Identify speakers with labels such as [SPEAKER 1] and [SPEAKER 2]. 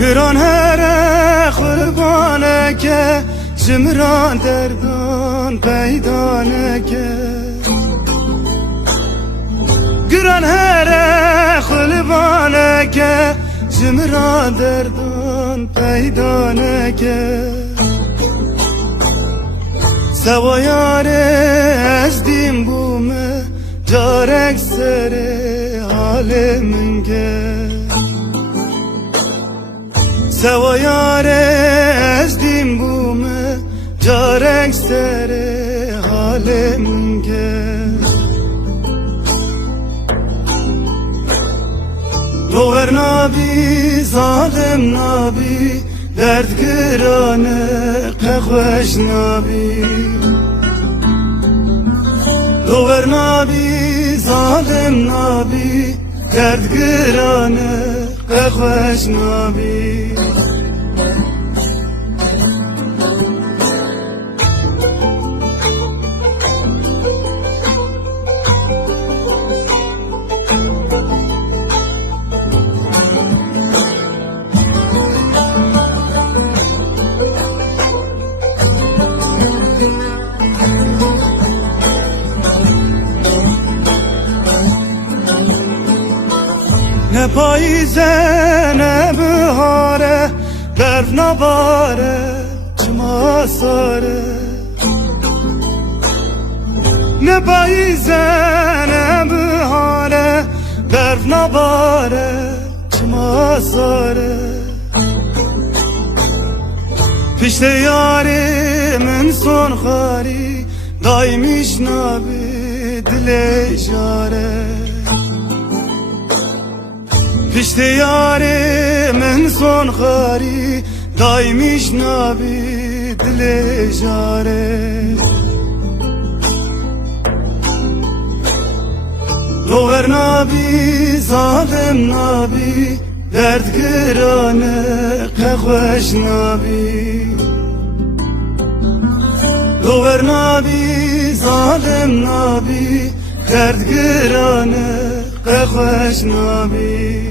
[SPEAKER 1] گران هر قربانه که جمران دردان پیدانه که گران هر قربانه که جمران دردان پیدانه که سوایاره از دیم بومه جارک سر حال من Seva yare ezdim bu me Carek sere halem gel Doğer nabi zalim nabi Dert kırane kekveş nabi Doğer nabi zalim nabi Dert kırane Эх, ваш Наби. نه پاییزه نه بهاره برف نباره چما ساره نه پاییزه نه بهاره برف نباره چما ساره پشت یاری من سون خاری دایمیش نابی دل جاره işte yarim en son gari Daymış nabi dile jare. Doğer nabi, zalim nabi Dert girane kekveş nabi. Doğer nabi, zalim nabi Dert girane قخوش نابی